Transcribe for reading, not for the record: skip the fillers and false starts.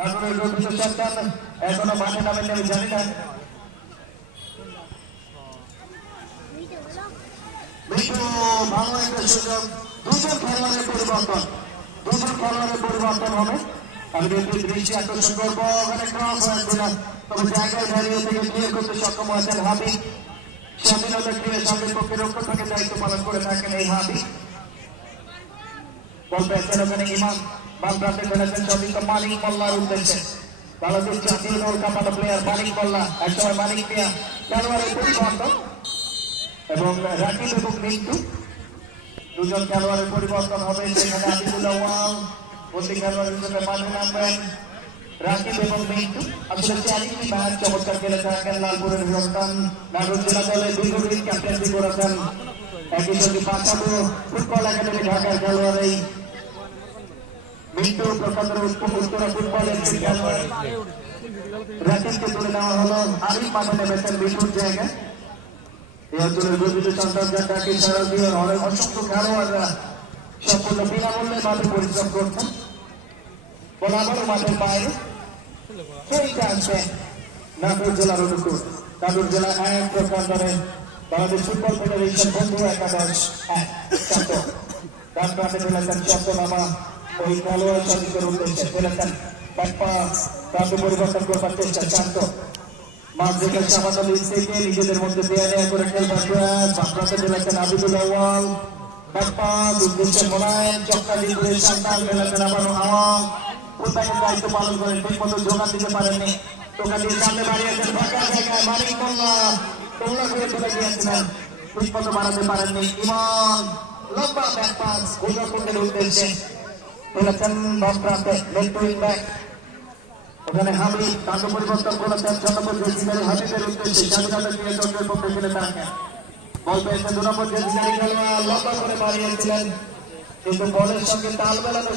নাটোরের গর্বিত সন্তান এখনো মাঠে নামেন আমি জানি না। ভালো একটা সুযোগ, দুজন খেলোয়াড়ের পরিবর্তন হবে। আমি দৃষ্টি আকর্ষণ করবো, ওখানে ক্রস হয়েছিল, তবে জায়গায় দাঁড়িয়ে থেকে ক্লিয়ার করতে সক্ষম হয়েছেন হাবিব। স্বাধীনতা ক্রিয়া সঙ্গের পক্ষে রক্ষক থেকে দায়িত্ব পালন করে থাকেন এই হাবিব। বল পেয়েছেন ওখানে ইমাম, বাম প্রান্তে ফেলেছেন সতীর্থ মানিক মোল্লার উদ্দেশ্যে। বাংলাদেশ জাতীয় দল কাপানো প্লেয়ার মানিক মোল্লা, একসময় মানিক মিয়া খেলোয়াড়ের পরিবর্তন এবং রাকিব এবং মিন্টু দুজন খেলোয়াড়ের পরিবর্তন হবে। সেখানে আবিদুল্লাহ ওয়াল বন্দি খেলোয়াড় হিসেবে মাঠে নামবেন রাকিব এবং মিন্টু। আসলে চ্যালেঞ্জিং ম্যাচ চমৎকার খেলে থাকেন লালপুরের সন্তান। নাটোর জেলা দলে দীর্ঘদিন ক্যাপ্টেন্সি করেছেন একই সঙ্গে পাঁচাবো ফুটবল একাডেমি ঢাকার খেলোয়াড় এই মিন্টু। প্রকাশের উত্তরা ফুটবলের খেলোয়াড় রাকিবকে তুলে নেওয়া হলো। আরিফ মাঠে নেমেছেন মিন্টুর জায়গায়। এই অঞ্চলের গর্বিত সন্তান যাকে সারা দিয়ে অনেক অসংখ্য খেলোয়াড়রা সম্পূর্ণ বিনামূল্যে মাঠে পরিশ্রম করছেন। বলে আবারও মাঠের বাইরে সেইটা আছে নাটোর জেলার অনুকূল। নাটোর জেলা এক প্রকারে বাংলাদেশ ফুটবল ফেডারেশন বন্ধু একাদশ ডান প্রান্তে ফেলেছেন শব্দনামা ওই খেলোয়াড় সদস্যের উদ্দেশ্যে ফেলেছেন প্রান্ত পরিবর্তন করবার চেষ্টা শান্ত মাঝদিকের সামান্য থেকে নিজেদের মধ্যে দেয়া নেয়া করে খেলবার প্রয়াস। বামপ্রান্তে ফেলেছেন আবিদুল্লাহ ওয়াল, উদ্দেশ্যে মোলায়েম চক্কা দিয়ে সন্তান ফেলেছেন আবারও আওয়াম। কোথায় দায়িত্ব পালন করেন, ঠিক মতো যোগান দিতে পারেননি, টোকা দিয়ে সামনে বাড়িয়েছেন ফাঁকা জায়গায় মানিক মোল্লা তোমরা করে চলে গিয়েছিলেন, ঠিক মতো বাড়াতে পারেননি ইমান। লম্বা ব্যাক পাস গোলরক্ষকের উদ্দেশ্যে ফেলেছেন বাম প্রান্তে লেফট উইং ব্যাক। ওখানে হাবিব কাণ্ড পরিবর্তন করেছেন ছন্নপর জেসিকারী হাবিবের উদ্দেশ্যে। স্বাধীনতা ক্রিয়া চক্রের পক্ষে খেলে থাকেন। বল পেয়েছেন 2 নম্বর জেসিকারী খেলোয়াড় লম্বা করে বাড়িয়েছিলেন, কিন্তু বলের সঙ্গে তাল মেলানো